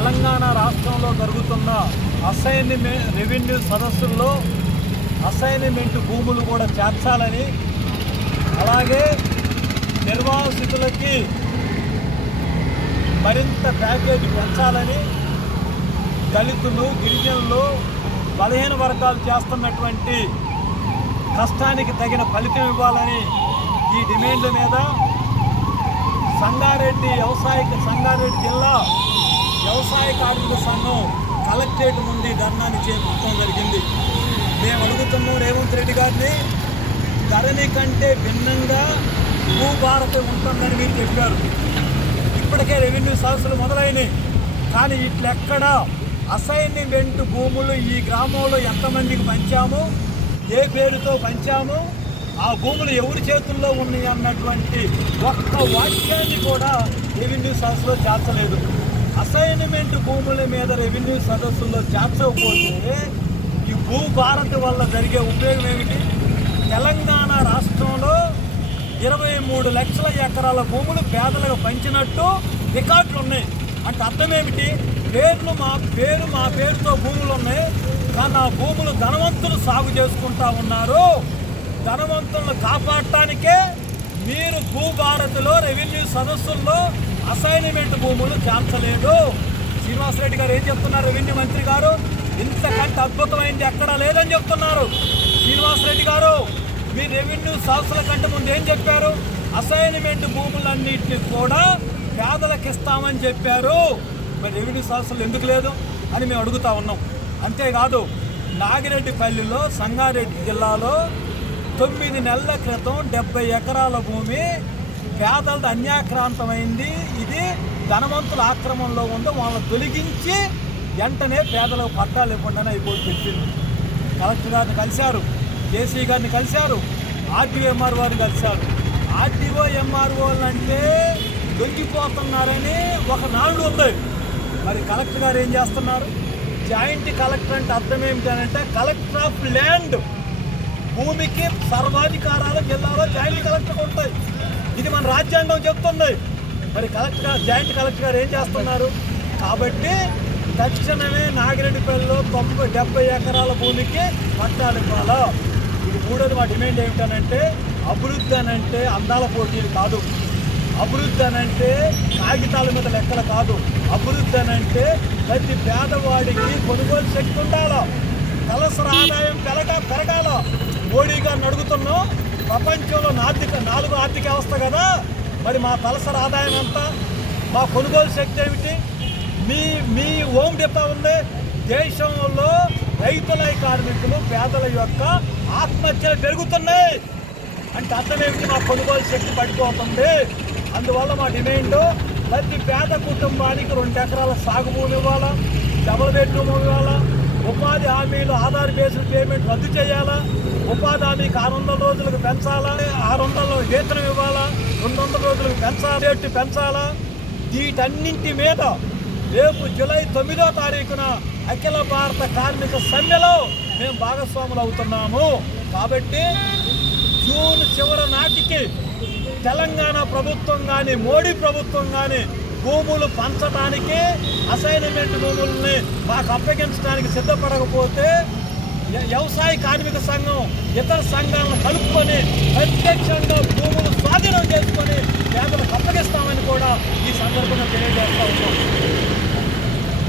తెలంగాణ రాష్ట్రంలో జరుగుతున్న revenue సదస్సుల్లో assignment భూములు కూడా చేర్చాలని, అలాగే నిర్వాసితులకి మరింత ప్యాకేజీ పెంచాలని, దళితులు, గిరిజనులు, బలహీన వర్గాలు చేస్తున్నటువంటి కష్టానికి తగిన ఫలితం ఇవ్వాలని ఈ డిమాండ్ల మీద సంగారెడ్డి జిల్లా వ్యవసాయ కార్మిక సంఘం కలెక్టరేట్ ముందు ధర్నాన్ని చేపట్టడం జరిగింది. మేము అడుగుతున్నాం రేవంత్ రెడ్డి గారిని, ధరణి కంటే భిన్నంగా భూభారతి ఉంటుందని మీరు చెప్పారు. ఇప్పటికే రెవెన్యూ సమస్యలు మొదలైనవి, కానీ ఇట్లెక్కడ అసైన్మెంట్ భూములు ఈ గ్రామంలో ఎంతమందికి పంచాము, ఏ పేరుతో పంచాము, ఆ భూములు ఎవరి చేతుల్లో ఉన్నాయి అన్నటువంటి ఒక్క వాక్యాన్ని కూడా రెవెన్యూ సదస్సులో చేర్చలేదు. అసైన్మెంట్ భూముల మీద రెవెన్యూ సదస్సుల్లో చేర్చకపోతే ఈ భూభారతి వల్ల జరిగే ఉపయోగం ఏమిటి? తెలంగాణ రాష్ట్రంలో 23 లక్షల ఎకరాల భూములు పేదలకు పంచినట్టు రికార్డులు ఉన్నాయి. అంటే అర్థం ఏమిటి? మా పేరుతో భూములు ఉన్నాయి, కానీ ఆ భూములు ధనవంతులు సాగు చేసుకుంటా ఉన్నారు. ధనవంతులను కాపాడటానికే మీరు భూభారతిలో రెవెన్యూ సదస్సుల్లో అసైన్మెంట్ భూములు చేర్చలేదు. శ్రీనివాసరెడ్డి గారు ఏం చెప్తున్నారు? రెవెన్యూ మంత్రి గారు ఇంతకంటే అద్భుతమైంది ఎక్కడా లేదని చెప్తున్నారు. శ్రీనివాసరెడ్డి గారు మీరు రెవెన్యూ సదస్సుల కంటే ముందు ఏం చెప్పారు? అసైన్మెంట్ భూములన్నింటినీ కూడా పేదలకు ఇస్తామని చెప్పారు. మరి రెవెన్యూ సదస్సులు ఎందుకు లేదు అని మేము అడుగుతా ఉన్నాం. అంతేకాదు, నాగిరెడ్డిపల్లిలో సంగారెడ్డి జిల్లాలో 9 నెలల క్రితం 70 ఎకరాల భూమి పేదలది అన్యాక్రాంతమైంది. ఇది ధనవంతుల ఆక్రమణలో ఉందో వాళ్ళని తొలగించి వెంటనే పేదలకు పట్టాలు ఇవ్వండి అయిపోయి పెట్టింది. కలెక్టర్ గారిని కలిశారు, జేసీ గారిని కలిశారు, ఆర్టీఓ ఎంఆర్ఓ గారిని కలిశారు. ఆర్టీఓ ఎంఆర్ఓలు అంటే దొంగిపోతున్నారని ఒక నాడు ఉంది. మరి కలెక్టర్ గారు ఏం చేస్తున్నారు? జాయింట్ కలెక్టర్ అంటే అర్థం ఏమిటంటే కలెక్టర్ ఆఫ్ ల్యాండ్, భూమికి సర్వాధికారాలు జిల్లాలో జాయింట్ కలెక్టర్ ఉంటాయి. ఇది మన రాజ్యాంగం చెప్తుంది. మరి జాయింట్ కలెక్టర్ గారు ఏం చేస్తున్నారు? కాబట్టి తక్షణమే నాగిరెడ్డిపల్లిలో 70 ఎకరాల భూమికి పట్టాలు ఇవ్వాలా. ఇది మూడోది మా డిమాండ్ ఏమిటనంటే, అభివృద్ధి అనంటే అందాల పోటీలు కాదు, అభివృద్ధి అనంటే కాగితాల మీద లెక్కలు కాదు, అభివృద్ధి అనంటే ప్రతి పేదవాడికి కొనుగోలు శక్తి ఉండాలా, తలసరి ఆదాయం పెరగాల. మోడీ గారిని అడుగుతున్నాం, ప్రపంచంలో 4వ ఆర్థిక వ్యవస్థ కదా, మరి మా తలసరి ఆదాయం ఎంత, మా కొనుగోలు శక్తి ఏమిటి? మీ హోమ్ డిపా ఉంది. దేశంలో రైతుల కార్మికులు పేదల యొక్క ఆత్మహత్యలు పెరుగుతున్నాయి అంటే అర్థం ఏమిటి? మా కొనుగోలు శక్తి పడిపోతుంది. అందువల్ల మా డిమాండ్ ప్రతి పేద కుటుంబానికి 2 ఎకరాల సాగు భూమి ఇవ్వాలా, డబుల్ బెడ్రూమ్ ఇవ్వాలా, ఉపాధి హామీలు ఆధార్ బేస్డ్ పేమెంట్ రద్దు చేయాలా, ఉపాధి హామీకి 600 రోజులకు పెంచాలా, 600 వేతనం ఇవ్వాలా, 200 రోజులకు పెంచాలా. వీటన్నింటి మీద రేపు జూలై 9వ తారీఖున అఖిల భారత కార్మిక సమ్మెలో మేము భాగస్వాములు అవుతున్నాము. కాబట్టి జూన్ చివరి నాటికి తెలంగాణ ప్రభుత్వం కానీ మోడీ ప్రభుత్వం కానీ భూములు పంచడానికి, అసైన్మెంట్ భూముల్ని మాకు అప్పగించడానికి సిద్ధపడకపోతే వ్యవసాయ కార్మిక సంఘం ఇతర సంఘాలను కలుపుకొని ప్రత్యక్షంగా భూములు స్వాధీనం చేసుకొని పేదలకు అప్పగిస్తామని కూడా ఈ సందర్భంగా తెలియజేస్తా ఉన్నాం.